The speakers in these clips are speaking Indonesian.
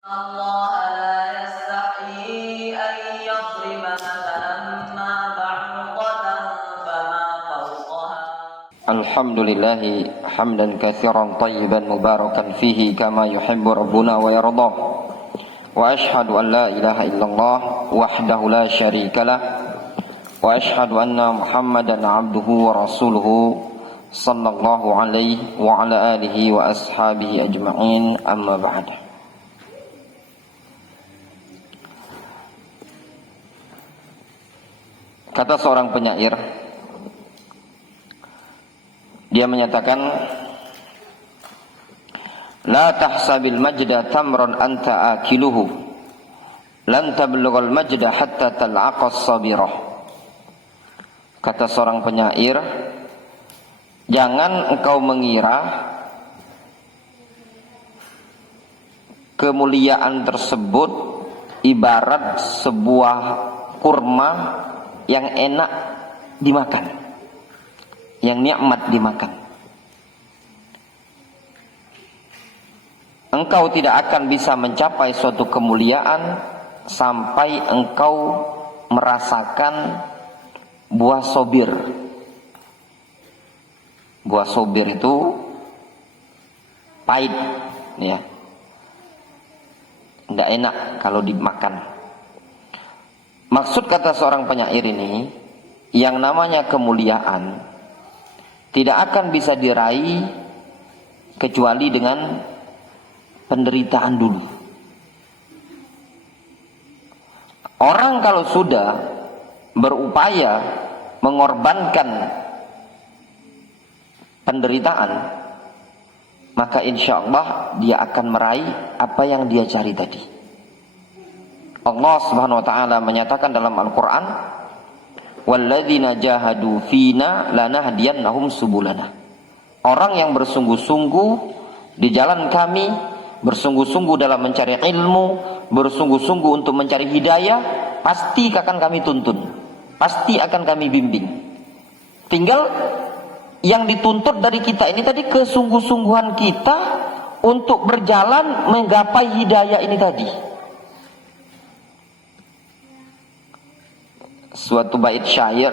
الله لا يستحيي أن يضرب مثلا ما بعوضة فما فوقها. الحمد لله حمدا كثيرا طيبا مباركا فيه كما يحب ربنا ويرضاه، وأشهد أن لا إله إلا الله وحده لا شريك له، وأشهد أن محمدا عبده ورسوله صلى الله عليه وعلى آله وأصحابه أجمعين. أما بعد. Kata seorang penyair, dia menyatakan, la tahsabil majda tamran anta akiluhu, lan tablughal majda hatta tal'aqas sabirah. Kata seorang penyair, jangan engkau mengira kemuliaan tersebut ibarat sebuah kurma yang enak dimakan, yang nikmat dimakan. Engkau tidak akan bisa mencapai suatu kemuliaan sampai engkau merasakan buah sobir. Buah sobir itu pahit, ya, tidak enak kalau dimakan. Maksud kata seorang penyair ini, yang namanya kemuliaan tidak akan bisa diraih kecuali dengan penderitaan dulu. Orang kalau sudah berupaya mengorbankan penderitaan, maka insya Allah dia akan meraih apa yang dia cari tadi. Allah Subhanahu wa taala menyatakan dalam Al-Qur'an, walladzina jahadu fina lanahdiyannahum subulana. Orang yang bersungguh-sungguh di jalan kami, bersungguh-sungguh dalam mencari ilmu, bersungguh-sungguh untuk mencari hidayah, pasti akan kami tuntun, pasti akan kami bimbing. Tinggal yang dituntut dari kita ini tadi kesungguh-sungguhan kita untuk berjalan menggapai hidayah ini tadi. Suatu bait syair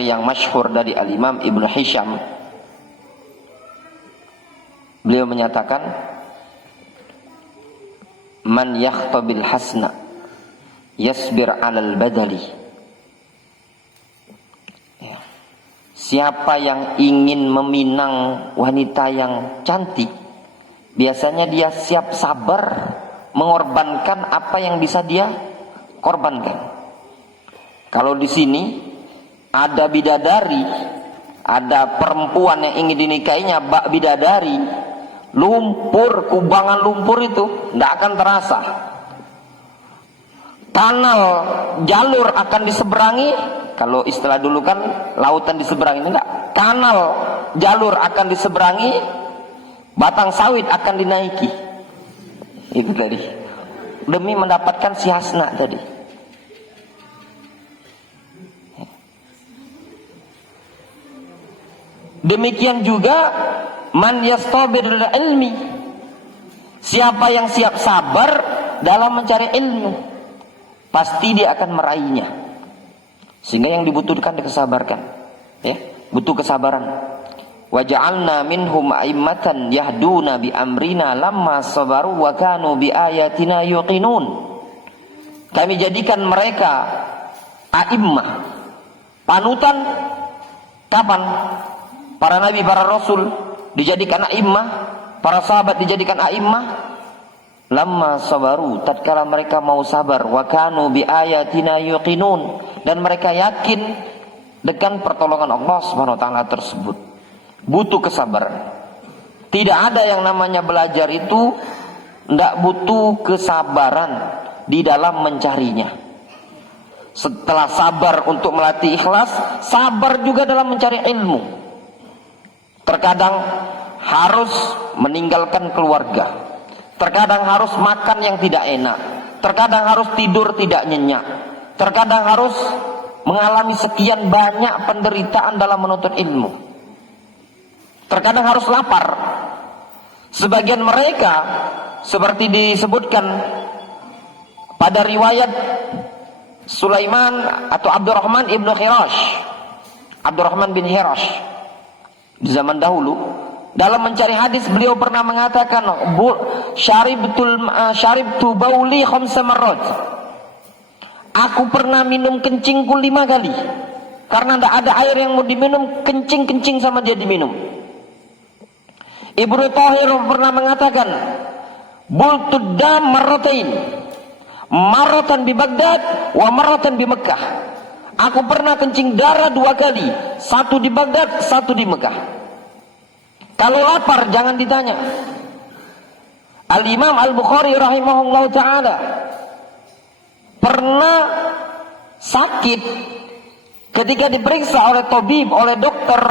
yang masyhur dari Al-Imam Ibnu Hisham, beliau menyatakan, man yakhtabil hasna yasbir 'alal badali. Ya. Siapa yang ingin meminang wanita yang cantik, biasanya dia siap sabar mengorbankan apa yang bisa dia korbankan. Kalau di sini ada bidadari, ada perempuan yang ingin dinikahinya, bak bidadari, lumpur, kubangan lumpur itu tidak akan terasa. Kanal, jalur akan diseberangi. Kalau istilah dulu kan lautan diseberangi, enggak. Kanal, jalur akan diseberangi, batang sawit akan dinaiki. Itu tadi. Demi mendapatkan si hasna tadi. Demikian juga man yastabir lil ilmi. Siapa yang siap sabar dalam mencari ilmu, pasti dia akan meraihnya. Sehingga yang dibutuhkan dikesabarkan, ya, butuh kesabaran. Wa ja'alna minhum a'immatan yahduna bi amrina lamma sabaru wa kanu bi ayatina yuqinun. Kami jadikan mereka a'immah, panutan. Kapan? Para nabi, para rasul dijadikan a'immah, para sahabat dijadikan a'immah lamma sabaru, tatkala mereka mau sabar, wa kanu bi ayatina yuqinun, dan mereka yakin dengan pertolongan Allah Subhanahu wa taala tersebut. Butuh kesabaran. Tidak ada yang namanya belajar itu tidak butuh kesabaran di dalam mencarinya. Setelah sabar untuk melatih ikhlas, sabar juga dalam mencari ilmu. Terkadang harus meninggalkan keluarga, terkadang harus makan yang tidak enak, terkadang harus tidur tidak nyenyak, terkadang harus mengalami sekian banyak penderitaan dalam menuntut ilmu, terkadang harus lapar. Sebagian mereka seperti disebutkan pada riwayat Sulaiman atau Abdurrahman ibnu Hirash, Abdurrahman bin Hirash di zaman dahulu, dalam mencari hadis beliau pernah mengatakan, syaribtu bauli khamsa marrat. Aku pernah minum kencingku 5 kali. Karena tidak ada air yang mau diminum, kencing sama dia diminum. Ibnu Thahir pernah mengatakan, bultud dam marratain, marratan di Baghdad wa marratan di Mekah. Aku pernah kencing darah 2 kali, 1 di Baghdad, 1 di Mekah. Kalau lapar jangan ditanya. Al-Imam Al-Bukhari rahimahullah ta'ala pernah sakit. Ketika diperiksa oleh tabib, oleh dokter,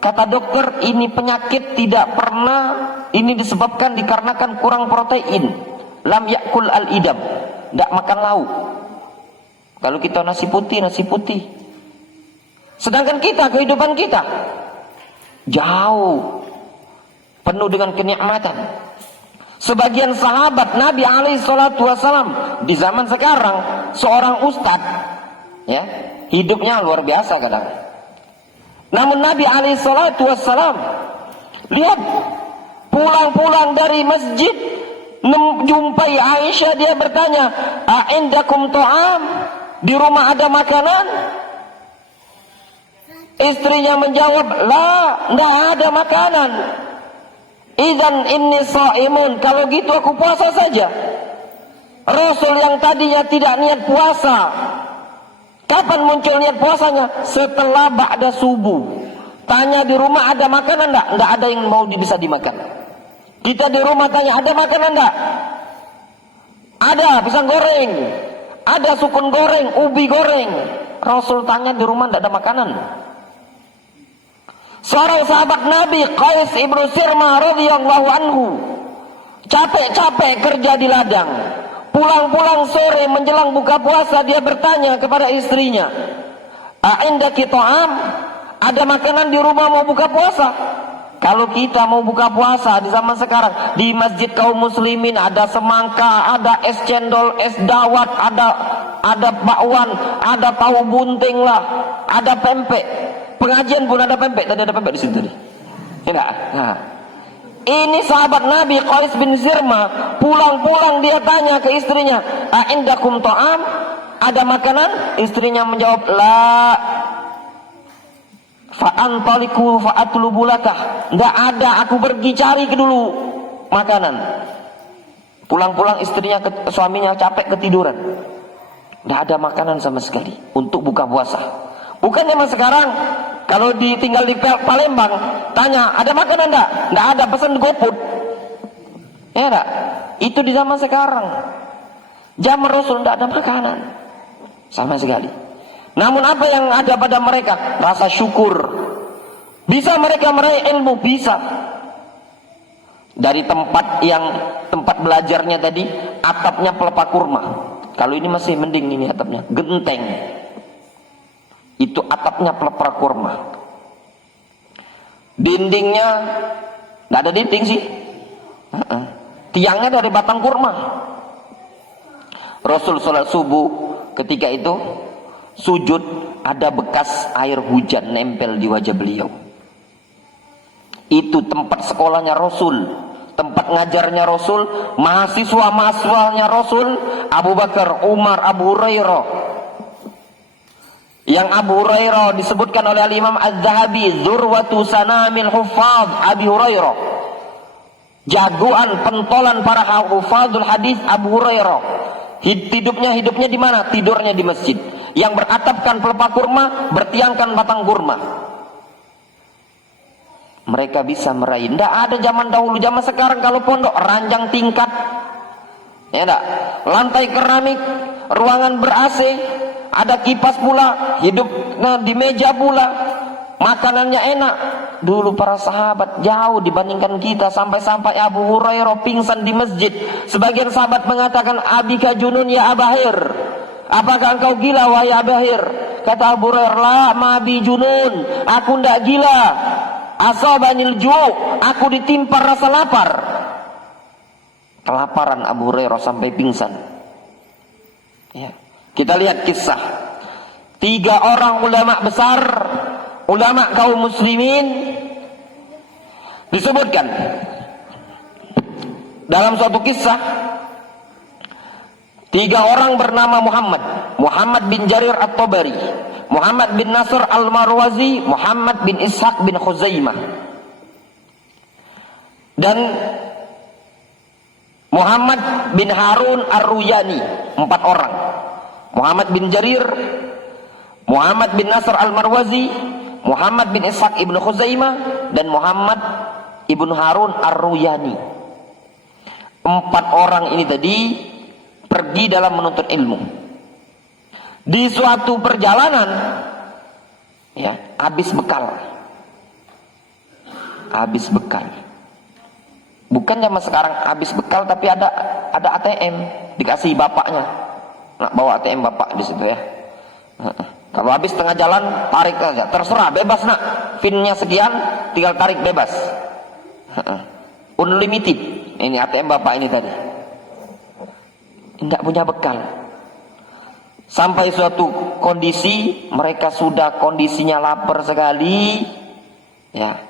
kata dokter, ini penyakit tidak pernah, ini disebabkan dikarenakan kurang protein. Lam yakul al-idam, tidak makan lauk. Kalau kita nasi putih. Sedangkan kita, kehidupan kita jauh penuh dengan kenikmatan. Sebagian sahabat Nabi alaihi salatu wasallam di zaman sekarang, seorang ustadz, ya, hidupnya luar biasa kadang. Namun Nabi alaihi salatu wassalam, lihat, pulang-pulang dari masjid, jumpai Aisyah, dia bertanya, "A'indakum ta'am?" Di rumah ada makanan? Istrinya menjawab, "La, enggak ada makanan." "Idzan inni shaimun." Kalau gitu aku puasa saja. Rasul yang tadinya tidak niat puasa, kapan muncul niat puasanya? Setelah ba'da subuh. Tanya di rumah ada makanan enggak? Enggak ada yang mau bisa dimakan. Kita di rumah tanya ada makanan enggak? Ada pisang goreng, ada sukun goreng, ubi goreng. Rasul tanya di rumah enggak ada makanan. Seorang sahabat Nabi, Qais ibnu Sirma radhiyallahu anhu, capek-capek kerja di ladang. Pulang-pulang sore menjelang buka puasa, dia bertanya kepada istrinya, "A'indaki ta'am?" Ada makanan di rumah mau buka puasa? Kalau kita mau buka puasa di zaman sekarang, di masjid kaum muslimin ada semangka, ada es cendol, es dawat, ada bakwan, ada tahu bunting lah, ada pempek. Pengajian pun ada pempek, tadi ada pempek di situ tadi. Enggak. Nah. Ini sahabat Nabi Qais bin Sirma, pulang-pulang dia tanya ke istrinya, "A'indakum ta'am?" Ada makanan? Istrinya menjawab, "La." Fa'antaliku fa'atlubu lakah. Enggak ada, aku pergi cari ke dulu makanan. Pulang-pulang suaminya capek ketiduran. Enggak ada makanan sama sekali untuk buka puasa. Bukan zaman sekarang, kalau tinggal di Palembang, tanya, ada makanan enggak? Enggak ada, pesan GoFood. Ya enggak? Itu di zaman sekarang. Zaman Rasul enggak ada makanan sama sekali. Namun apa yang ada pada mereka? Rasa syukur. Bisa mereka meraih ilmu? Bisa. Dari tempat belajarnya tadi, atapnya pelepah kurma. Kalau ini masih mending ini atapnya, genteng. Itu atapnya pelepah kurma. Dindingnya nggak ada dinding sih. Tiangnya dari batang kurma. Rasul sholat subuh ketika itu sujud, ada bekas air hujan nempel di wajah beliau. Itu tempat sekolahnya Rasul, tempat ngajarnya Rasul, mahasiswa-mahasiswanya Rasul, Abu Bakar, Umar, Abu Hurairah. Yang Abu Hurairah disebutkan oleh Imam Az-Zahabi, Zurwatu sanamil huffaz Abi Hurairah. Jagoan pentolan para hufazul hadis Abu Hurairah. Hidupnya di mana? Tidurnya di masjid yang beratapkan pelepah kurma, bertiangkan batang kurma. Mereka bisa meraih. Tidak ada zaman dahulu, zaman sekarang kalau pondok ranjang tingkat, ya enggak, lantai keramik, ruangan ber-AC, ada kipas pula, hidup di meja pula, makanannya enak. Dulu para sahabat jauh dibandingkan kita, sampai-sampai Abu Hurairah pingsan di masjid. Sebagian sahabat mengatakan, "Abika junun ya Abahir." Apakah engkau gila wahai Abahir? Kata Abu Hurairah, "La ma bi junun." Aku tidak gila. Asabanil ju', aku ditimpa rasa lapar. Kelaparan Abu Hurairah sampai pingsan. Ya. Kita lihat kisah 3 orang ulama besar, ulama kaum muslimin, disebutkan dalam suatu kisah 3 orang bernama Muhammad bin Jarir At-Tabari, Muhammad bin Nasr Al-Marwazi, Muhammad bin Ishaq bin Khuzaimah, dan Muhammad bin Harun Ar-Ruyani. 4 orang. Muhammad bin Jarir, Muhammad bin Nasr Al-Marwazi, Muhammad bin Ishaq ibn Khuzaimah, dan Muhammad ibn Harun Ar-Ruyani. 4 orang ini tadi pergi dalam menuntut ilmu. Di suatu perjalanan, ya, habis bekal. Bukan zaman sekarang habis bekal, tapi ada ATM dikasih bapaknya. Nak bawa ATM bapak di situ ya. Kalau habis tengah jalan tarik aja, terserah, bebas nak. Pinnya sekian, tinggal tarik bebas. Unlimited. Ini ATM bapak ini tadi. Tidak punya bekal. Sampai suatu kondisi mereka sudah kondisinya lapar sekali, ya,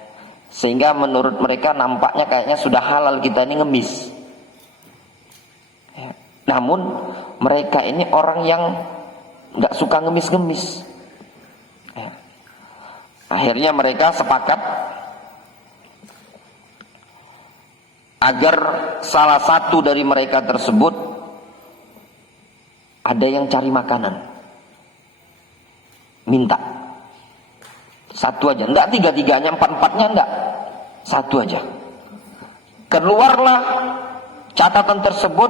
sehingga menurut mereka nampaknya kayaknya sudah halal kita ini ngemis. Ya. Namun mereka ini orang yang nggak suka ngemis-ngemis. Ya. Akhirnya mereka sepakat agar salah satu dari mereka tersebut ada yang cari makanan, minta satu aja, enggak 3-3-nya, 4-4-nya, enggak, satu aja. Keluarlah catatan tersebut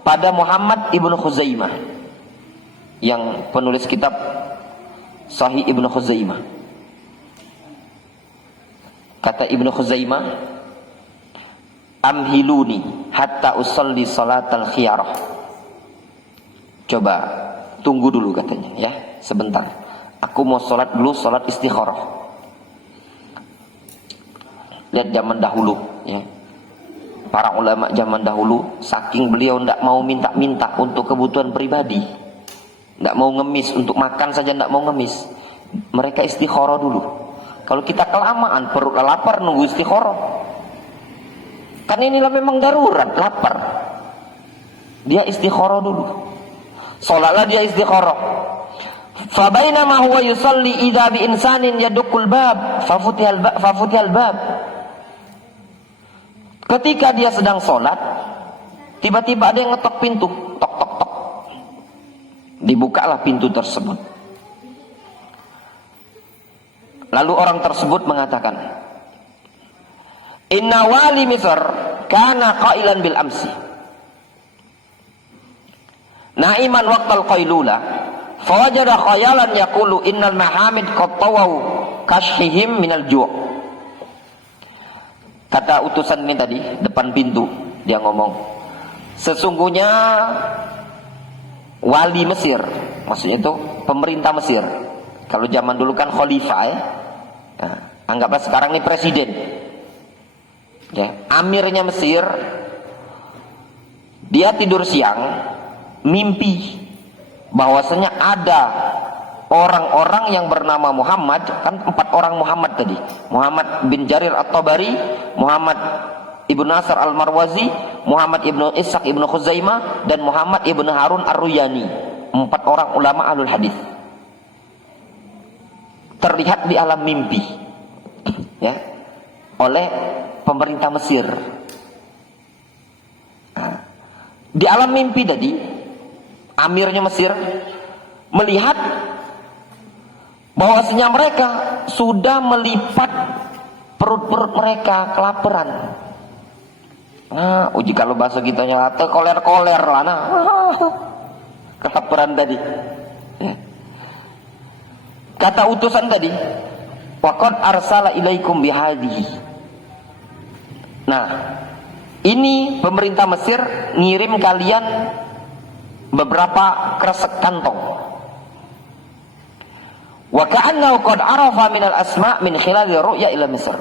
pada Muhammad ibnu Khuzaimah, yang penulis kitab Sahih Ibnu Khuzaimah. Kata Ibnu Khuzaimah, amhiluni hatta usalli salatal khiyarah. Coba tunggu dulu katanya, ya, sebentar. Aku mau sholat dulu, sholat istikharah. Lihat zaman dahulu, ya. Para ulama zaman dahulu, saking beliau tidak mau minta-minta untuk kebutuhan pribadi, tidak mau ngemis, untuk makan saja tidak mau ngemis. Mereka istikharah dulu. Kalau kita kelamaan, perut lapar, nunggu istikharah. Kan inilah memang darurat, lapar. Dia istikharah dulu. Sholatlah dia istikharah. Fa bainama huwa yusalli idza bi insanin yadukul bab fafutihal bab. Ketika dia sedang sholat, tiba-tiba ada yang ngetok pintu, tok tok tok. Dibukalah pintu tersebut. Lalu orang tersebut mengatakan, inna wali Misr kana qailan bil amsi na'iman waqtal qailula fawajada khayalan yaqulu innal mahamid qad tawau kashhihim minal ju'. Kata utusan ini tadi depan pintu, dia ngomong, sesungguhnya wali Mesir, maksudnya itu pemerintah Mesir. Kalau zaman dulu kan khalifah, ya. Nah, anggaplah sekarang ini presiden, ya, amirnya Mesir. Dia tidur siang, mimpi bahwasanya ada orang-orang yang bernama Muhammad, kan 4 orang Muhammad tadi, Muhammad bin Jarir At-Tabari, Muhammad ibnu Nasr Al-Marwazi, Muhammad ibnu Ishaq ibnu Khuzaimah, dan Muhammad ibnu Harun Ar-Ruyani. 4 orang ulama ahlul hadis terlihat di alam mimpi, ya, oleh pemerintah Mesir. Nah, di alam mimpi tadi amirnya Mesir melihat bahwasanya mereka sudah melipat perut-perut mereka kelaparan. Nah, uji kalau bahasa kita nyata koler-koler lah, nah, kelaparan tadi. Kata utusan tadi, waqad arsala ilaikum bihadhihi. Nah, ini pemerintah Mesir ngirim kalian beberapa kresek kantong. Wa ka'annahu qad arafa min al-asma' min khilal ru'ya ila Misr.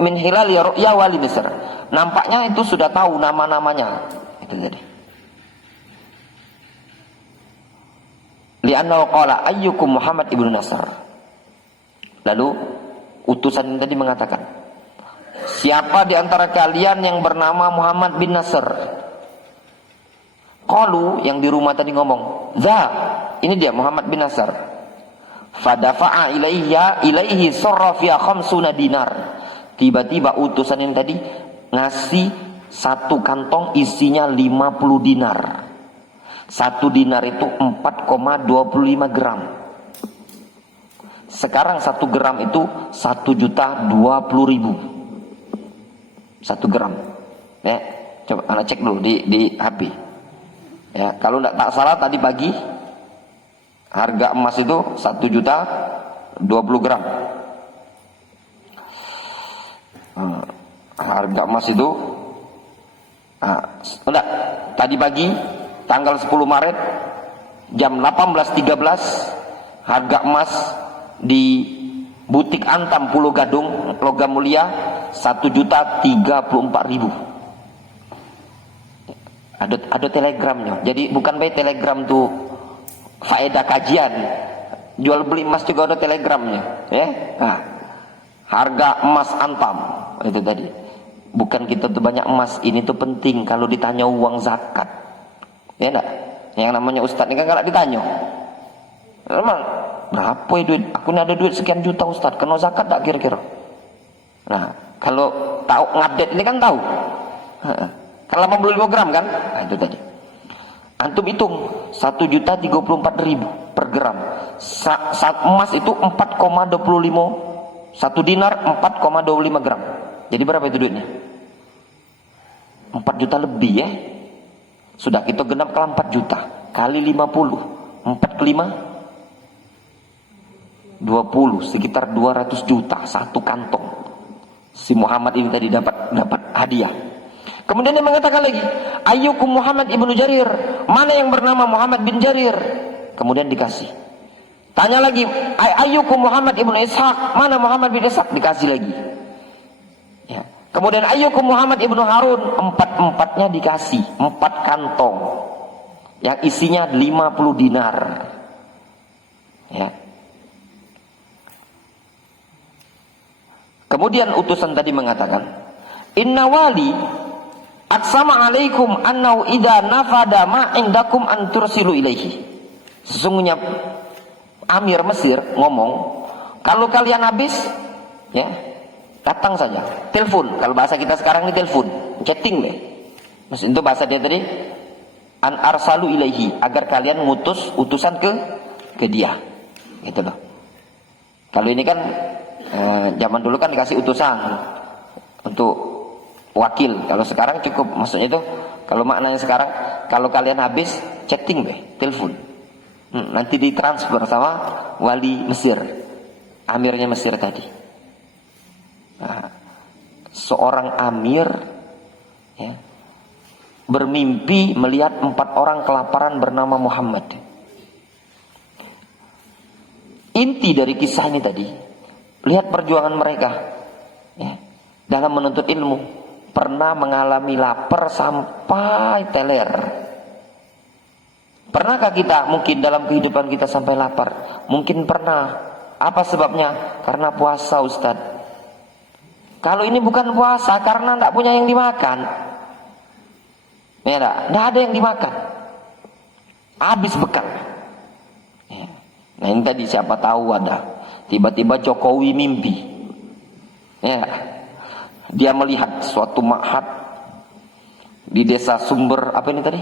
Min khilal ru'ya wali Misr. nampaknya itu sudah tahu nama-namanya. Itu tadi. Li'annahu qala ayyukum Muhammad ibnu Nasr. Lalu utusan tadi mengatakan, siapa di antara kalian yang bernama Muhammad bin Nasr? Qalu, yang di rumah tadi ngomong, "Za, ini dia Muhammad bin Nasr." Fadafa'a ilaihi sarrafiya khamsuna dinar. Tiba-tiba utusan yang tadi ngasih satu kantong isinya 50 dinar. Satu dinar itu 4,25 gram. Sekarang 1 gram itu 1.020.000. 1 gram. Ya, coba anak cek dulu di HP. Ya, kalau tak salah tadi pagi harga emas itu 1.020 gram. Harga emas itu enggak, tadi pagi tanggal 10 Maret jam 18.13 harga emas di butik Antam Pulau Gadung Logam Mulia 1.034.000. Ada telegramnya. Jadi bukan by telegram tuh faedah kajian. Jual beli emas juga ada telegramnya, ya. Nah, harga emas Antam itu tadi. Bukan kita tuh banyak emas, ini tuh penting kalau ditanya uang zakat. Ya enggak? Yang namanya ustaz ini kan kalau ditanya, "Emang berapa ya duit? Aku ini ada duit sekian juta ustaz, kena zakat tak kira-kira?" Nah, kalau tahu ngupdate ini kan tahu. Kalau 85 gram kan? Nah, itu tadi. Antum hitung 1.034.000 per gram. Emas itu 4,25, 1 dinar 4,25 gram. Jadi berapa itu duitnya? 4 juta lebih ya. Sudah kita genap ke 4 juta kali 50. 4 ke 5 20, sekitar 200 juta satu kantong. Si Muhammad ini tadi dapat hadiah. Kemudian dia mengatakan lagi, "Ayyukum Muhammad ibnu Jarir?" Mana yang bernama Muhammad bin Jarir? Kemudian dikasih. Tanya lagi, "Ayyukum Muhammad ibnu Ishaq?" Mana Muhammad bin Ishaq? Dikasih lagi. Ya. Kemudian ayyukum Muhammad ibnu Harun? Empat-empatnya dikasih 4 kantong yang isinya 50 dinar. Ya. Kemudian utusan tadi mengatakan, "Inna wali aqsama alaikum annahu idza nafada ma indakum an tursilu ilaihi." Sesungguhnya Amir Mesir ngomong, kalau kalian habis, ya, datang saja, telepon. Kalau bahasa kita sekarang ini telepon, chatting deh. Maksud itu bahasa dia tadi an arsalu ilaihi, agar kalian ngutus utusan ke dia. Gitu loh. Kalau ini kan zaman dulu kan dikasih utusan untuk wakil. Kalau sekarang cukup, maksudnya itu kalau maknanya sekarang, kalau kalian habis chatting deh, telepon. Nanti ditransfer sama wali Mesir, amirnya Mesir tadi. Nah, seorang amir, ya, bermimpi melihat 4 orang kelaparan bernama Muhammad. Inti dari kisah ini tadi, lihat perjuangan mereka, ya, dalam menuntut ilmu. Pernah mengalami lapar sampai teler. Pernahkah kita mungkin dalam kehidupan kita sampai lapar? Mungkin pernah. Apa sebabnya? Karena puasa, Ustaz. Kalau ini bukan puasa, karena tidak punya yang dimakan. Ya, tidak ada yang dimakan. Habis bekal. Ya. Nah ini tadi siapa tahu ada. Tiba-tiba Jokowi mimpi. Ya. Dia melihat suatu ma'had di desa Sumber, apa ini tadi?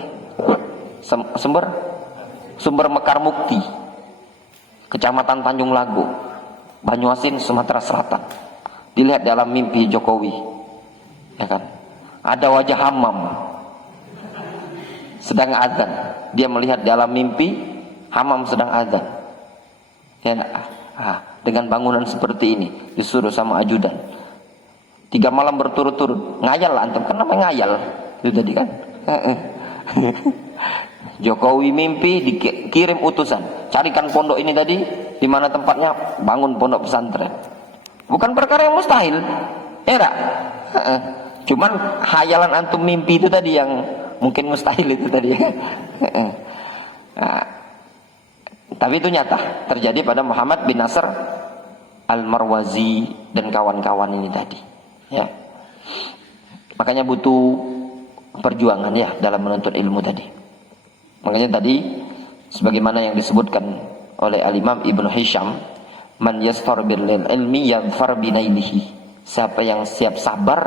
Sumber Mekar Mukti, Kecamatan Tanjung Lago, Banyuasin, Sumatera Selatan. Dilihat dalam mimpi Jokowi, ya kan? Ada wajah Hammam sedang azan. Dia melihat dalam mimpi Hammam sedang azan. Ya, dengan bangunan seperti ini disuruh sama ajudan. 3 malam berturut-turut. Ngayal lah antum, kan namanya ngayal. Itu tadi kan. Jokowi mimpi dikirim utusan, carikan pondok ini tadi, di mana tempatnya, bangun pondok pesantren. Bukan perkara yang mustahil. Ya enggak? Cuman hayalan antum mimpi itu tadi yang mungkin mustahil itu tadi. Nah, tapi itu nyata terjadi pada Muhammad bin Nasr Al-Marwazi dan kawan-kawan ini tadi. Ya. Makanya butuh perjuangan ya dalam menuntut ilmu tadi. Makanya tadi sebagaimana yang disebutkan oleh Al-Imam Ibnu Hisham, man yastar bil ilmi yadhfar binailihi. Siapa yang siap sabar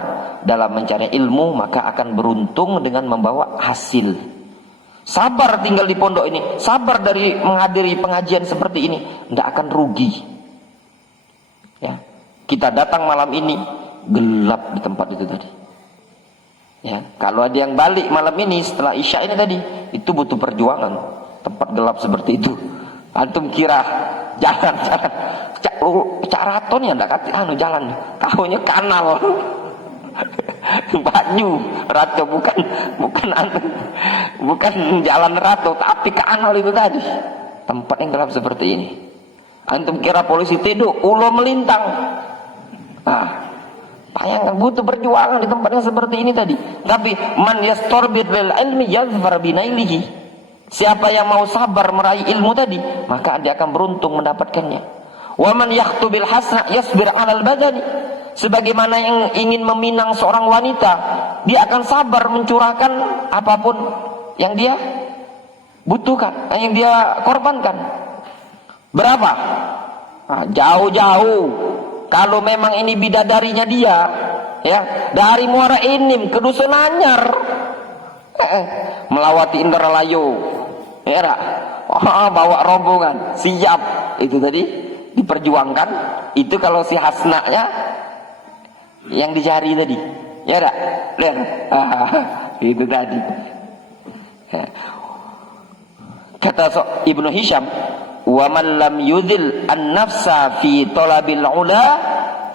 dalam mencari ilmu maka akan beruntung dengan membawa hasil. Sabar tinggal di pondok ini, sabar dari menghadiri pengajian seperti ini, tidak akan rugi. Ya, kita datang malam ini gelap di tempat itu tadi. Ya, kalau ada yang balik malam ini setelah isya ini tadi, itu butuh perjuangan. Tempat gelap seperti itu, antum kira jalan-jalan caraton ya ndak kata jalan, tahunya kanal. Banyu Rato bukan jalan Rato tapi kanal itu tadi, tempat yang gelap seperti ini. Antum kira polisi tidur, ulo melintang. Bayangkan butuh perjuangan di tempat yang seperti ini tadi. Tapi man yastorbir lil ilmi yazfar binailihi. Siapa yang mau sabar meraih ilmu tadi, maka dia akan beruntung mendapatkannya. Wa man yaktubil hasna yasbir 'alal badani. Sebagaimana yang ingin meminang seorang wanita, dia akan sabar mencurahkan apapun yang dia butuhkan, yang dia korbankan. Berapa? Jauh-jauh. Kalau memang ini bidadarinya dia, ya, dari Muara Enim ke Dusun Anyar, melawati Indralayu, ya, bawa rombongan, siap. Itu tadi diperjuangkan. Itu kalau si hasnanya yang dicari tadi, ya tak? Lihat, itu tadi. Kata Ibnu Hisham, wa man lam yudhil an-nafsa fi talabil ula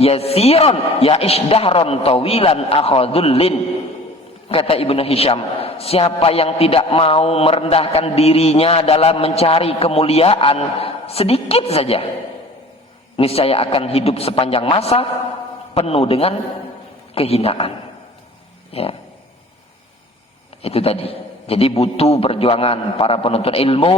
yasiran ya isdahron tawilan akhadhullin. Kata Ibnu Hisham, siapa yang tidak mau merendahkan dirinya dalam mencari kemuliaan sedikit saja, niscaya akan hidup sepanjang masa penuh dengan kehinaan. Ya. Itu tadi. Jadi butuh perjuangan para penuntut ilmu,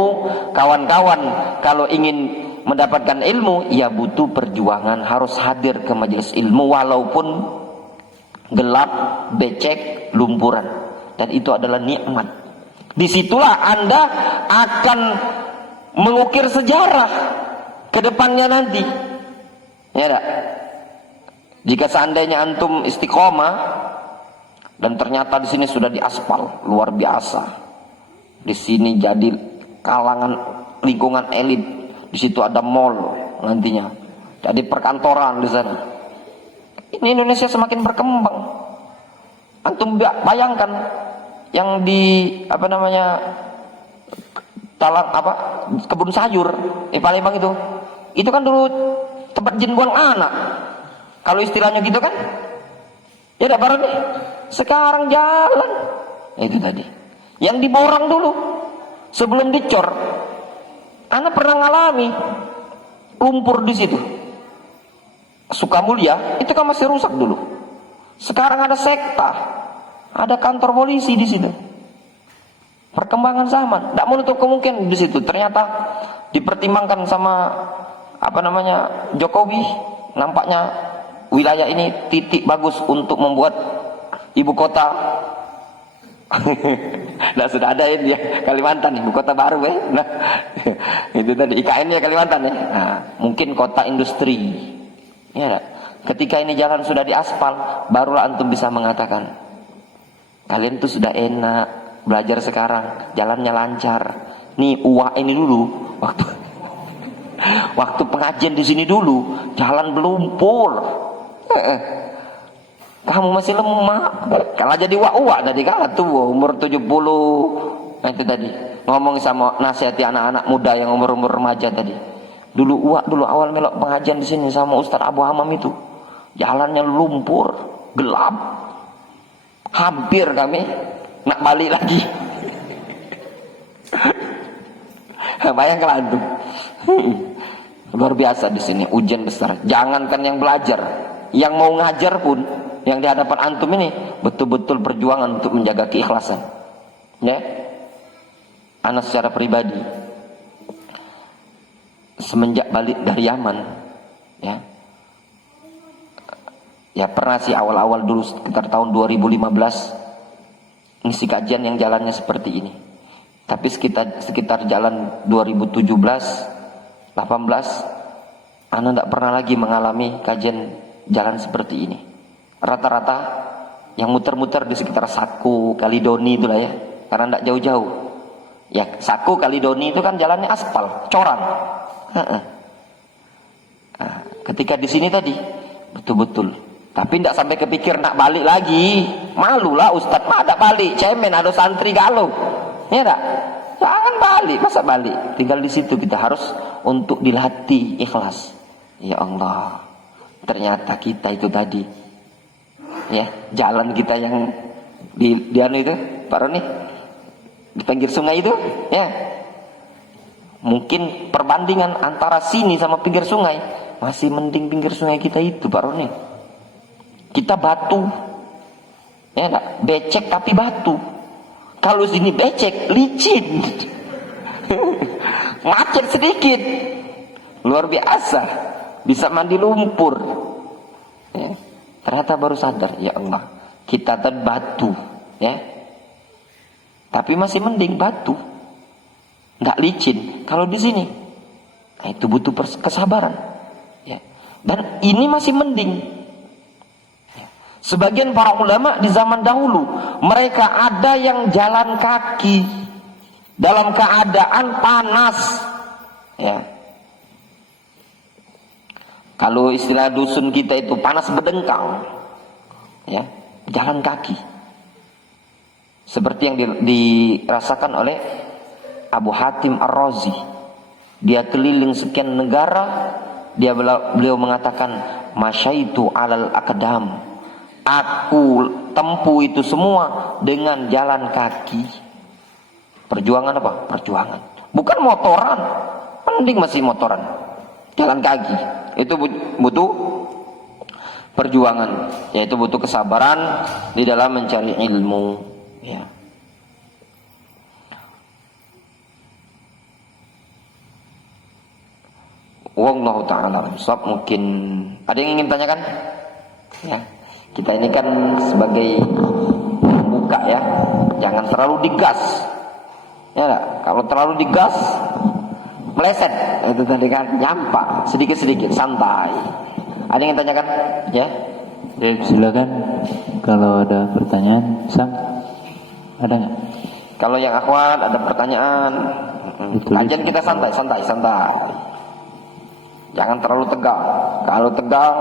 kawan-kawan kalau ingin mendapatkan ilmu, ya butuh perjuangan, harus hadir ke majelis ilmu walaupun gelap, becek, lumpuran. Dan itu adalah nikmat. Disitulah Anda akan mengukir sejarah ke depannya nanti. Ya tak? Jika seandainya antum istiqomah dan ternyata di sini sudah diaspal luar biasa, di sini jadi kalangan lingkungan elit, di situ ada mall nantinya, jadi perkantoran di sana. Ini Indonesia semakin berkembang. Antum bayangkan yang di kebun sayur di Palembang itu kan dulu tempat jin buang anak. Kalau istilahnya gitu kan, ya tidak barang nih. Sekarang jalan, itu tadi. Yang diborang dulu, sebelum dicor. Anak pernah ngalami lumpur di situ. Sukamulya itu kan masih rusak dulu. Sekarang ada sekta, ada kantor polisi di situ. Perkembangan zaman, tidak menutup kemungkinan di situ. Ternyata dipertimbangkan sama Jokowi, nampaknya wilayah ini titik bagus untuk membuat ibu kota. Nah, sudah ada ya Kalimantan, ibu kota baru ya. Nah, itu tadi IKN ya Kalimantan ya. Nah, mungkin kota industri. Ya, ketika ini jalan sudah diaspal, barulah antum bisa mengatakan kalian tuh sudah enak belajar sekarang, jalannya lancar. Nih uang ini dulu waktu pengajian di sini dulu jalan belumpur. Kamu masih lemah. Kalau jadi wak-wak tadi kan tua umur 70. Nah itu tadi ngomong sama nasihati anak-anak muda yang umur-umur remaja tadi. Dulu awal melok pengajian di sini sama Ustaz Abu Hamam itu. Jalannya lumpur, gelap. Hampir kami nak balik lagi. Bayangkan antum. Luar biasa di sini, ujian besar. Jangankan yang belajar, yang mau ngajar pun Yang di hadapan antum ini betul-betul perjuangan untuk menjaga keikhlasan. Ya. Ana secara pribadi semenjak balik dari Yaman, ya pernah sih awal-awal dulu sekitar tahun 2015 ngisi kajian yang jalannya seperti ini. Tapi sekitar jalan 2017, 18, ana tidak pernah lagi mengalami kajian jalan seperti ini. Rata-rata yang muter-muter di sekitar Saku, Kalidoni itulah ya, karena tidak jauh-jauh. Ya Saku, Kalidoni itu kan jalannya aspal, corang. Nah, ketika di sini tadi betul-betul, tapi tidak sampai kepikir nak balik lagi. Malulah Ustadz, mah ada balik, cemen ada santri galau, ya tak? Jangan balik, masa balik? Tinggal di situ kita harus untuk dilatih ikhlas. Ya Allah, ternyata kita itu tadi, ya jalan kita yang di anu itu, Pak Roni, di pinggir sungai itu, ya mungkin perbandingan antara sini sama pinggir sungai masih mending pinggir sungai kita itu, Pak Roni. Kita batu, ya enggak? Becek tapi batu. Kalau sini becek, licin, macet sedikit, luar biasa, bisa mandi lumpur. Ya. Ternyata baru sadar, ya Allah, kita tadi batu, ya. Tapi masih mending batu, nggak licin. Kalau di sini, nah itu butuh kesabaran, ya. Dan ini masih mending. Sebagian para ulama di zaman dahulu, mereka ada yang jalan kaki dalam keadaan panas, ya. Kalau istilah dusun kita itu panas berdengkang, ya, jalan kaki. Seperti yang dirasakan oleh Abu Hatim Ar-Razi. Dia keliling sekian negara, beliau mengatakan, masyaitu alal aqdam. Aku tempuh itu semua dengan jalan kaki. Perjuangan apa? Perjuangan. Bukan motoran. Mending masih motoran. Jalan kaki. Itu butuh perjuangan. Yaitu butuh kesabaran di dalam mencari ilmu. Ya. Wallahu ta'ala. Mungkin ada yang ingin tanyakan? Ya. Kita ini kan sebagai pembuka ya, jangan terlalu digas. Ya, kalau terlalu digas meleset. Itu tadi kan nyampak, sedikit-sedikit santai. Ada yang tanyakan? Ya. Ya, silakan. Kalau ada pertanyaan, Sam. Ada nggak? Kalau yang akhwat ada pertanyaan, kajian kita santai. Jangan terlalu tegang. Kalau tegang,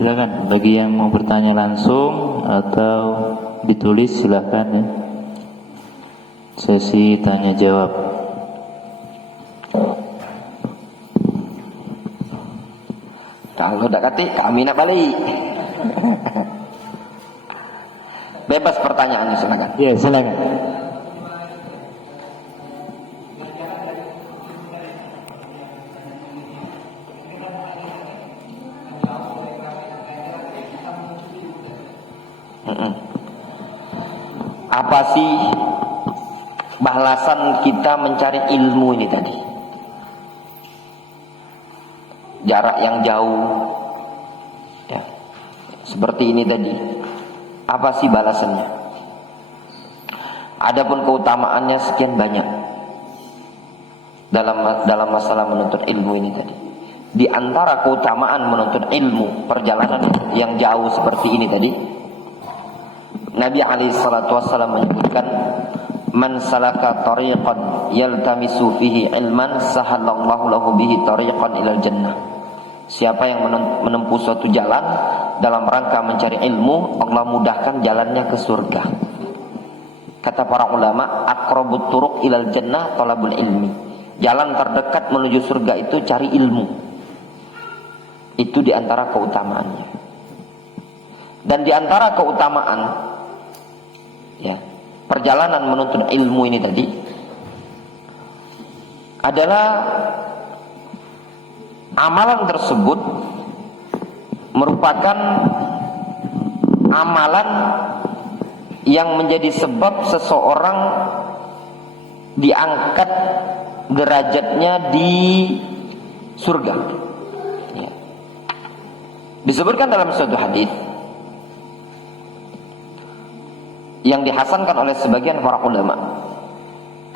silakan, bagi yang mau bertanya langsung atau ditulis silakan ya. Sesi tanya jawab. kalau udah kati kami nak balik. Bebas pertanyaannya, silakan. Ya, silakan. Apa sih balasan kita mencari ilmu ini tadi? Jarak yang jauh, ya, seperti ini tadi. Apa sih balasannya? Adapun keutamaannya sekian banyak dalam masalah menuntut ilmu ini tadi. Di antara keutamaan menuntut ilmu perjalanan yang jauh seperti ini tadi, Nabi SAW menyebutkan, man salaka tariqan yaltamisu fihi ilman sahalallahu lahu bihi tariqan ilal jannah. Siapa yang menempuh suatu jalan dalam rangka mencari ilmu, Allah mudahkan jalannya ke surga. Kata para ulama, aqrabut turuq ilal jannah talabul ilmi. Jalan terdekat menuju surga itu cari ilmu. Itu di antara keutamaannya. Dan di antara keutamaan, ya, perjalanan menuntut ilmu ini tadi adalah amalan tersebut merupakan amalan yang menjadi sebab seseorang diangkat derajatnya di surga. Ya. Disebutkan dalam suatu hadis yang dihasankan oleh sebagian para ulama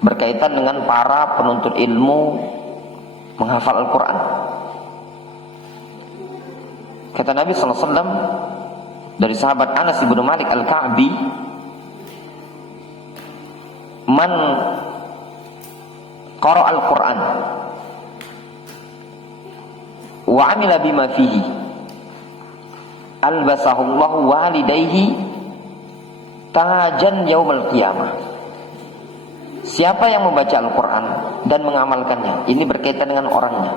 berkaitan dengan para penuntut ilmu menghafal Al-Quran. Kata Nabi SAW dari sahabat Anas bin Malik Al-Ka'bi, man qara al-Quran wa amila bima fihi albasahullahu walidayhi tajan yaumal qiyamah. Siapa yang membaca Al-Quran dan mengamalkannya, ini berkaitan dengan orangnya,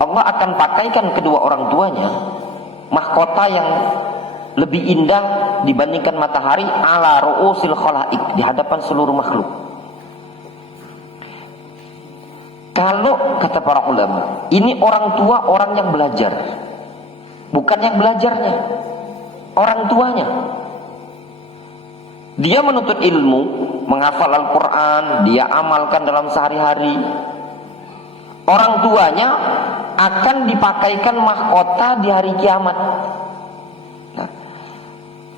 Allah akan pakaikan kedua orang tuanya mahkota yang lebih indah dibandingkan matahari ala ru'usil khalaik, di hadapan seluruh makhluk. Kalau kata para ulama, ini orang tua orang yang belajar, bukan yang belajarnya, orang tuanya. Dia menuntut ilmu, menghafal Al-Quran, dia amalkan dalam sehari-hari. Orang tuanya akan dipakaikan mahkota di hari kiamat. Nah,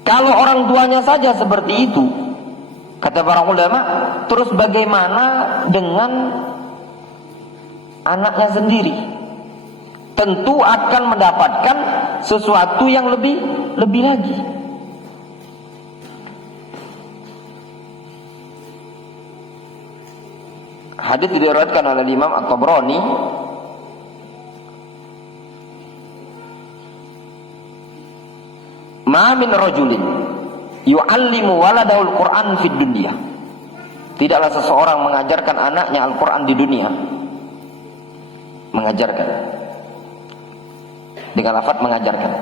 kalau orang tuanya saja seperti itu, kata para ulama, terus bagaimana dengan anaknya sendiri? Tentu akan mendapatkan sesuatu yang lebih lagi. Hadits diriwayatkan oleh Imam At-Tabrani ma min rajulin yu'allimu waladahul Qur'an fid dunya. Tidaklah seseorang mengajarkan anaknya Al-Qur'an di dunia. Mengajarkan dengan lafaz mengajarkan.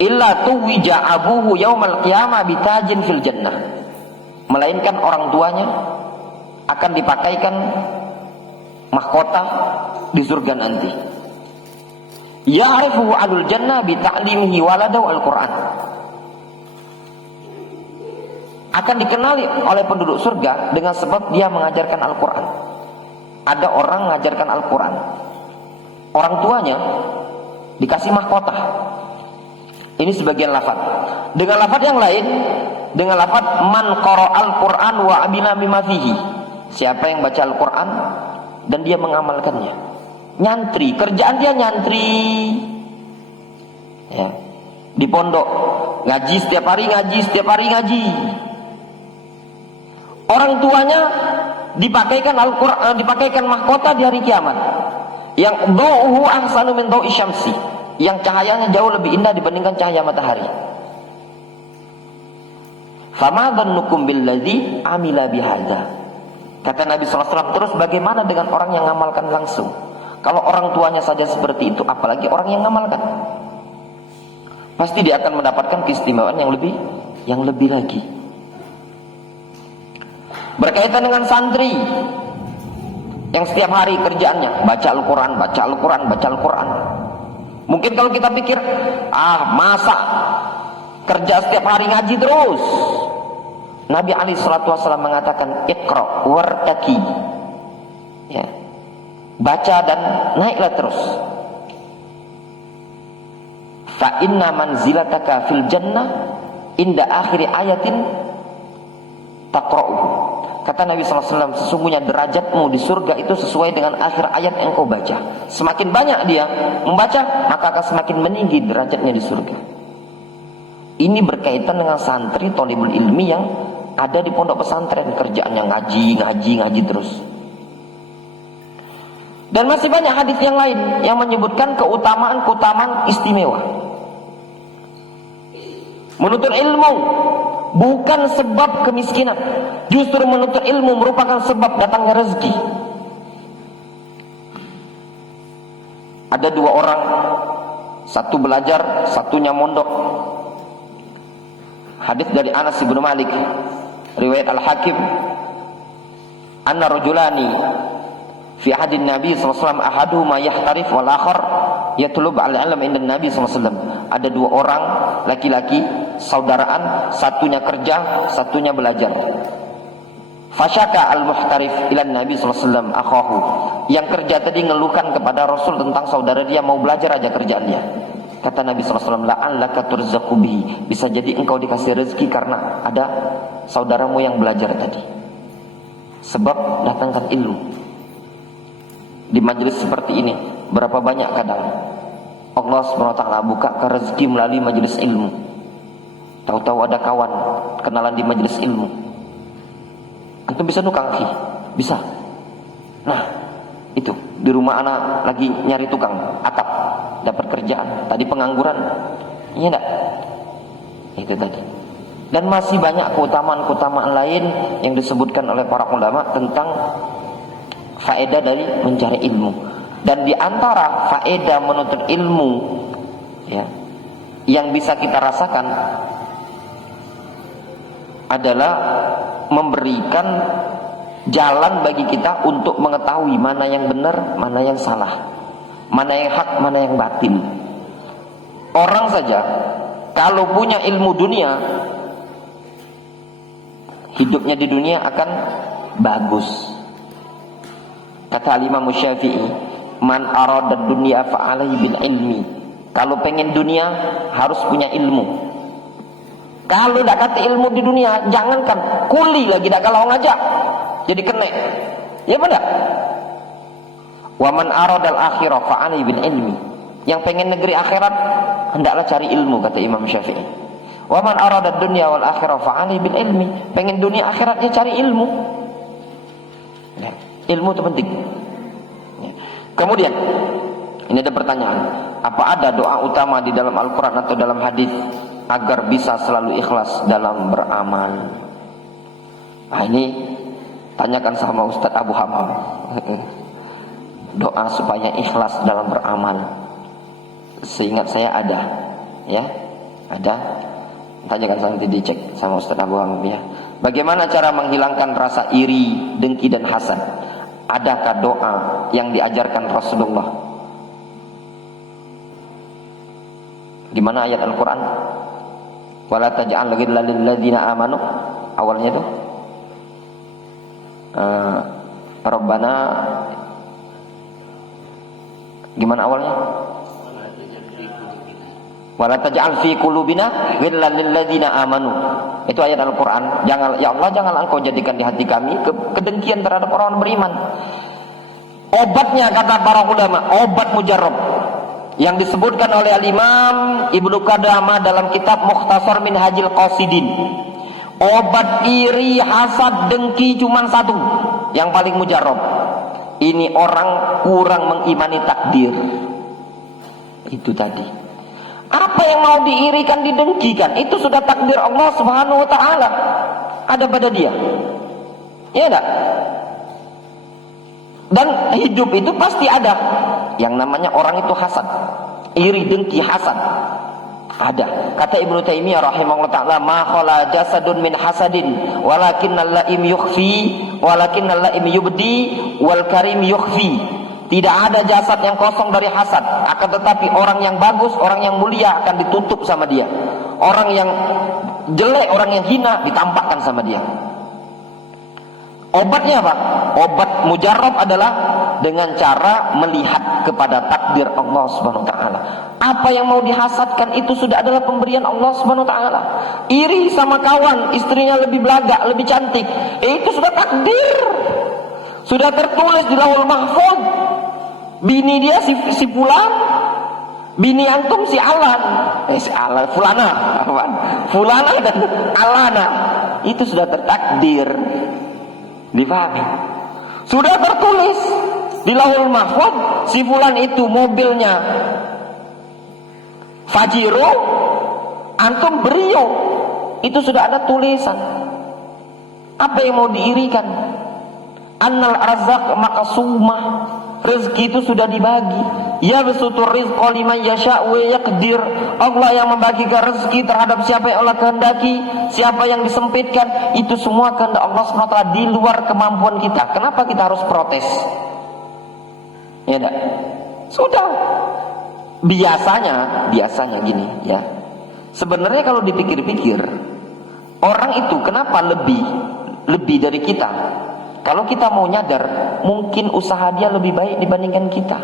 Illa tuwija abuhu yaumal qiyamah bitajin fil jannah. Melainkan orang tuanya akan dipakaikan mahkota di surga nanti. Ya'rifuhu alul jannah bi ta'limihi waladahu al-Qur'an. Akan dikenali oleh penduduk surga dengan sebab dia mengajarkan Al-Qur'an. Ada orang mengajarkan Al-Qur'an, orang tuanya dikasih mahkota. Ini sebagian lafaz. Dengan lafaz yang lain, dengan lafaz man qara'al Qur'an wa amila bima fihi. Siapa yang baca Al-Quran dan dia mengamalkannya. Nyantri, kerjaan dia nyantri ya, di pondok, ngaji setiap hari ngaji. Orang tuanya dipakaikan Al-Quran, dipakaikan mahkota di hari kiamat, yang dauhu ahsanu min dawi syamsi, yang cahayanya jauh lebih indah dibandingkan cahaya matahari. Fama dhannukum billadzi amila bihadza. Kata Nabi SAW, terus bagaimana dengan orang yang mengamalkan langsung? Kalau orang tuanya saja seperti itu, apalagi orang yang mengamalkan. Pasti dia akan mendapatkan keistimewaan yang lebih lagi. Berkaitan dengan santri yang setiap hari kerjaannya baca Al-Quran. Mungkin kalau kita pikir, masa kerja setiap hari ngaji terus? Nabi alaihi salatu wasallam mengatakan iqra wartaqi. Ya. Baca dan naiklah terus. Fa inna manzilataka fil jannah inda akhir ayatin taqra'u. Kata Nabi SAW, sesungguhnya derajatmu di surga itu sesuai dengan akhir ayat yang kau baca. Semakin banyak dia membaca, maka akan semakin meninggi derajatnya di surga. Ini berkaitan dengan santri thalibul ilmi yang ada di pondok pesantren, kerjaannya ngaji terus. Dan masih banyak hadis yang lain yang menyebutkan keutamaan istimewa. Menuntut ilmu bukan sebab kemiskinan, justru menuntut ilmu merupakan sebab datangnya rezeki. Ada dua orang, satu belajar, satunya mondok. Hadis dari Anas bin Malik, riwayat Al-Hakim, anna rajulani fi hadin Nabi sallallahu alaihi wasallam ahaduhuma yahtarif wal akhar yatlub al-ilm inda Nabi SAW. Ada dua orang laki-laki saudaraan, satunya kerja, satunya belajar. Fasyaka al-muhtarif ila Nabi SAW akhahu. Yang kerja tadi ngeluhkan kepada Rasul tentang saudara dia mau belajar aja kerjaan dia. Kata Nabi SAW, la'allaka turzaqu bihi. Bisa jadi engkau dikasih rezeki karena ada saudaramu yang belajar tadi. Sebab datangkan ilmu. Di majelis seperti ini, berapa banyak kadang Allah SWT buka rezeki melalui majelis ilmu. Tahu-tahu ada kawan kenalan di majelis ilmu. Antum bisa nukang akhi? Bisa. Nah, itu di rumah anak lagi nyari tukang atap, dapat kerjaan. Tadi pengangguran, iya enggak? Itu tadi. Dan masih banyak keutamaan-keutamaan lain yang disebutkan oleh para ulama tentang faedah dari mencari ilmu. Dan di antara faedah menuntut ilmu, ya, yang bisa kita rasakan adalah memberikan jalan bagi kita untuk mengetahui mana yang benar, mana yang salah, mana yang hak, mana yang batil. Orang saja kalau punya ilmu dunia, hidupnya di dunia akan bagus. Kata Imam Syafi'i, man arada dunya fa alaihi bil ilmi. Kalau pengen dunia harus punya ilmu. Kalau tidak kata ilmu di dunia, jangankan kuli lagi dah kalau ngajak jadi kena. Ya benar. Wa man aradal akhirah fa alaihi bil ilmi. Yang pengen negeri akhirat hendaklah cari ilmu, kata Imam Syafi'i. Wa man aradad dunya wal akhirah fa alaihi bil ilmi. Pengen dunia akhiratnya cari ilmu. Ya, ilmu itu penting. Ya. Kemudian ini ada pertanyaan, apa ada doa utama di dalam Al-Quran atau dalam hadis agar bisa selalu ikhlas dalam beramal? Nah, ini tanyakan sama Ustadz Abu Hamam. Doa supaya ikhlas dalam beramal. Seingat saya ada, ya, ada. Tanyakan sama, nanti dicek sama Ustadz Abu Hamam, ya. Bagaimana cara menghilangkan rasa iri, dengki dan hasad? Adakah doa yang diajarkan Rasulullah? Di mana ayat Al-Quran? Wala taj'al ghillal lil ladzina amanu. Awalnya itu Rabbana, gimana awalnya? Wala taj'al fi qulubina ghillal lil ladzina amanu. Itu ayat Al-Quran. Jangan, ya Allah, janganlah engkau jadikan di hati kami kedengkian terhadap orang beriman. Obatnya, kata para ulama, obat mujarrab yang disebutkan oleh Al-Imam Ibnu Qudamah dalam kitab Mukhtasar Minhajil Qasidin. Obat iri, hasad, dengki cuma satu, yang paling mujarrab. Ini orang kurang mengimani takdir. Itu tadi. Apa yang mau diirikan, didengkikan, itu sudah takdir Allah Subhanahu wa taala. Ada pada dia. Ya enggak? Dan hidup itu pasti ada yang namanya orang itu hasad, iri, dengki, hasad. Ada. Kata Ibnu Taimiyah rahimahullah taala, ma khala jasadun min hasadin walakinnal laim yukhfi walakinnal laim yubdi wal karim yukhfi. Tidak ada jasad yang kosong dari hasad, akan tetapi orang yang bagus, orang yang mulia akan ditutup sama dia. Orang yang jelek, orang yang hina ditampakkan sama dia. Obatnya apa? Obat mujarrab adalah dengan cara melihat kepada takdir Allah Subhanahu wa taala. Apa yang mau dihasadkan itu sudah adalah pemberian Allah Subhanahu wa taala. Iri sama kawan, istrinya lebih belaga, lebih cantik, itu sudah takdir. Sudah tertulis di Lauhul Mahfuz. Bini dia si Fulan, bini antum si Alan. Si Alan, Fulana, Fulana dan Alana. Itu sudah tertakdir. Dipahami? Sudah tertulis di Lauhul Mahfuz, si Fulan itu mobilnya Fajiro, antum Brio. Itu sudah ada tulisan. Apa yang mau diirikan? Annal arzaq maqsumah. Rezeki itu sudah dibagi. Ya basutur rizqa liman yasha' wa yaqdir. Allah yang membagikan rezeki terhadap siapa yang Allah kehendaki, siapa yang disempitkan, itu semua kehendak Allah SWT di luar kemampuan kita. Kenapa kita harus protes? Ya enggak? Sudah. biasanya gini ya. Sebenarnya kalau dipikir-pikir, orang itu kenapa lebih dari kita? Kalau kita mau nyadar, mungkin usaha dia lebih baik dibandingkan kita.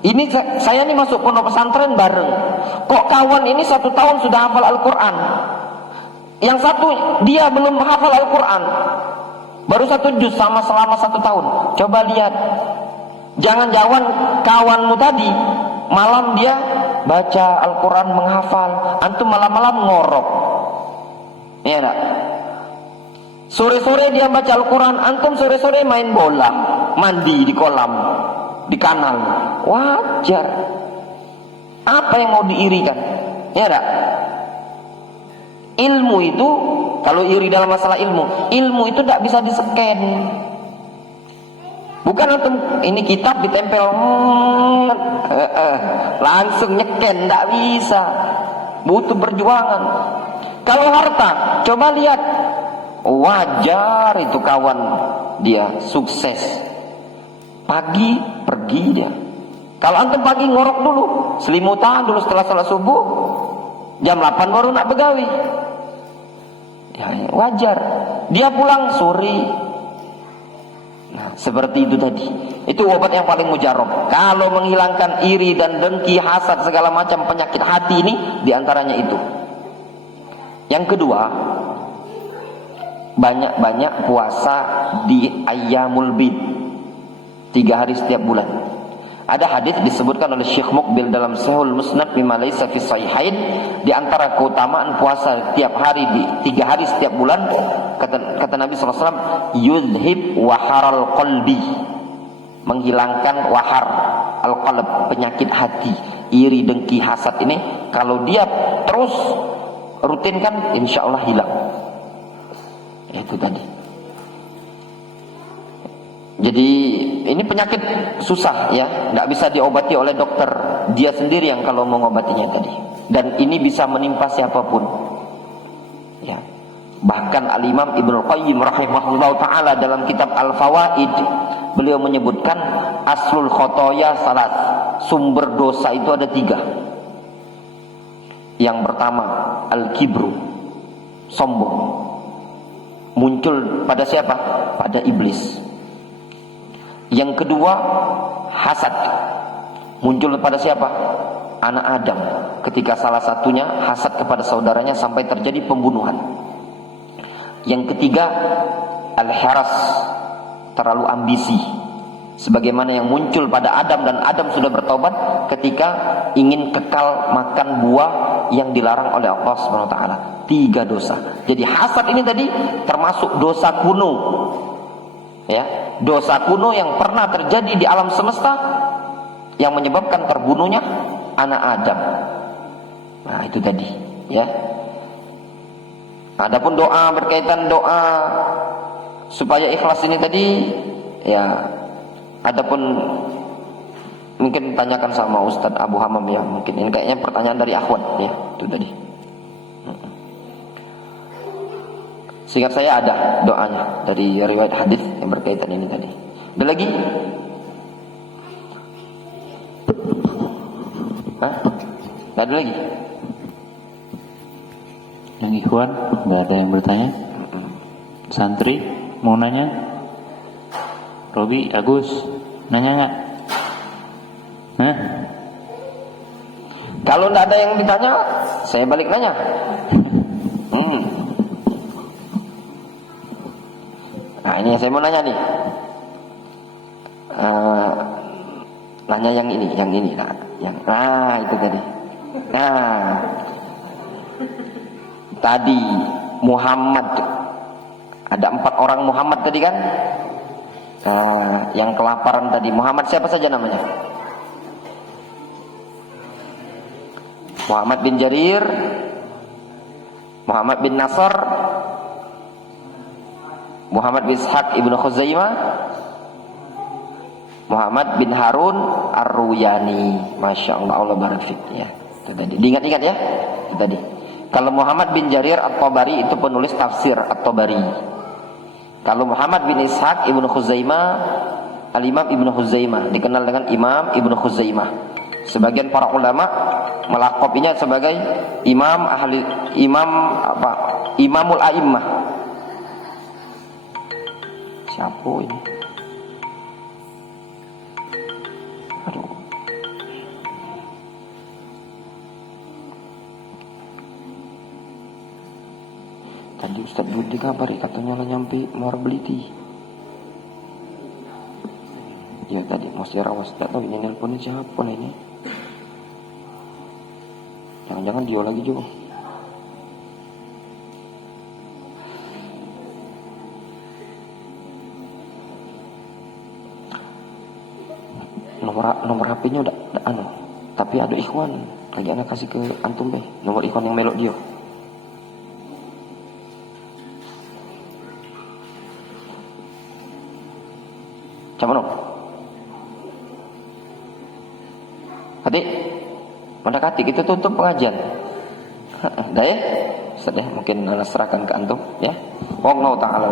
Ini saya nih masuk pondok pesantren bareng. Kok kawan ini 1 tahun sudah hafal Al-Quran, yang satu dia belum hafal Al-Quran, baru 1 juz sama selama 1 tahun. Coba lihat, jangan-jangan kawanmu tadi malam dia baca Al-Quran, menghafal, antum malam-malam ngorok, iya enggak? Sore-sore dia baca Al-Quran, antum sore-sore main bola, mandi di kolam, di kanal. Wajar. Apa yang mau diirikan? Ya enggak? Ilmu itu, kalau iri dalam masalah ilmu itu tidak bisa di-scan. Bukan antum ini kitab ditempel langsung nyeken, tidak bisa. Butuh perjuangan. Kalau harta, coba lihat. Wajar itu kawan dia sukses, pagi pergi dia. Kalau antum pagi ngorok dulu, selimutan dulu setelah salat subuh, jam 8 baru nak begawi, ya wajar. Dia pulang sore. Nah seperti itu tadi. Itu obat yang paling mujarab. Kalau menghilangkan iri dan dengki, hasad, segala macam penyakit hati ini, diantaranya itu. Yang kedua, banyak-banyak puasa di Ayyamul Bid, 3 hari setiap bulan. Ada hadis disebutkan oleh Syekh Muqbil dalam Sahihul Musnad bima laysa fi sahihain, di antara keutamaan puasa tiap hari di 3 hari setiap bulan, kata Nabi SAW, yudhib waharal qalbi, menghilangkan wahar al-qalb, penyakit hati, iri, dengki, hasad ini. Kalau dia terus rutinkan, insya Allah hilang. Itu tadi. Jadi ini penyakit susah ya, tidak bisa diobati oleh dokter. Dia sendiri yang kalau mengobatinya tadi. Dan ini bisa menimpa siapapun. Ya. Bahkan Al-Imam Ibnu Qayyim rahimahullah taala dalam kitab Al-Fawaid, beliau menyebutkan aslul khotoya salat, sumber dosa itu ada 3. Yang pertama al-kibru, sombong. Muncul pada siapa? Pada iblis. Yang kedua hasad, muncul pada siapa? Anak Adam, ketika salah satunya hasad kepada saudaranya sampai terjadi pembunuhan. Yang ketiga al-haras, terlalu ambisi, sebagaimana yang muncul pada Adam, dan Adam sudah bertobat ketika ingin kekal makan buah yang dilarang oleh Allah Subhanahu wa taala. 3 dosa. Jadi hasad ini tadi termasuk dosa kuno. Ya, dosa kuno yang pernah terjadi di alam semesta yang menyebabkan terbunuhnya anak Adam. Nah, itu tadi, ya. Adapun doa, berkaitan doa supaya ikhlas ini tadi, ya, adapun mungkin tanyakan sama Ustadz Abu Hamam ya, mungkin ini kayaknya pertanyaan dari akhwat ya, itu tadi. Seingat saya ada doanya dari riwayat hadis yang berkaitan ini tadi. Ada lagi? Hah? Nggak ada lagi? Yang ikhwan nggak ada yang bertanya? Santri mau nanya? Robi, Agus, nanya nggak? Hah? Kalau nggak ada yang ditanya, saya balik nanya. Nah ini yang saya mau nanya nih. Nanya yang ini. Nah itu tadi. Nah tadi Muhammad, ada 4 orang Muhammad tadi kan? Nah, yang kelaparan tadi Muhammad siapa saja namanya? Muhammad bin Jarir, Muhammad bin Nasr, Muhammad bin Ishaq ibnu Khuzaimah, Muhammad bin Harun Ar-Ruyani. Masya Allah, Allah barik fik ya. Itu tadi. Diingat-ingat ya. Itu tadi. Kalau Muhammad bin Jarir At-Tabari itu penulis tafsir At-Tabari. Kalau Muhammad bin Ishaq ibnu Khuzaimah, Al-Imam Ibnu Khuzaimah, dikenal dengan Imam Ibnu Khuzaimah. Sebagian para ulama melakopinya sebagai imamul a'immah. Siapa ini? Aduh. Tadi Ustaz Dudi dikabari katanya lah nyampe Muara Beliti. Ya tadi Musyarawah, tidak tahu ini nelponnya siapa lah ini. Jangan-jangan dia lagi juga. Nomor HP-nya udah anu, tapi ada ikhwan. Lagi anak kasih ke antum be, nomor ikhwan yang melok dia. Coba dong. Adik, mendekati kita tutup pengajian. Dah ya? Sudah mungkin anak serahkan ke antum ya. Wallahu ta'ala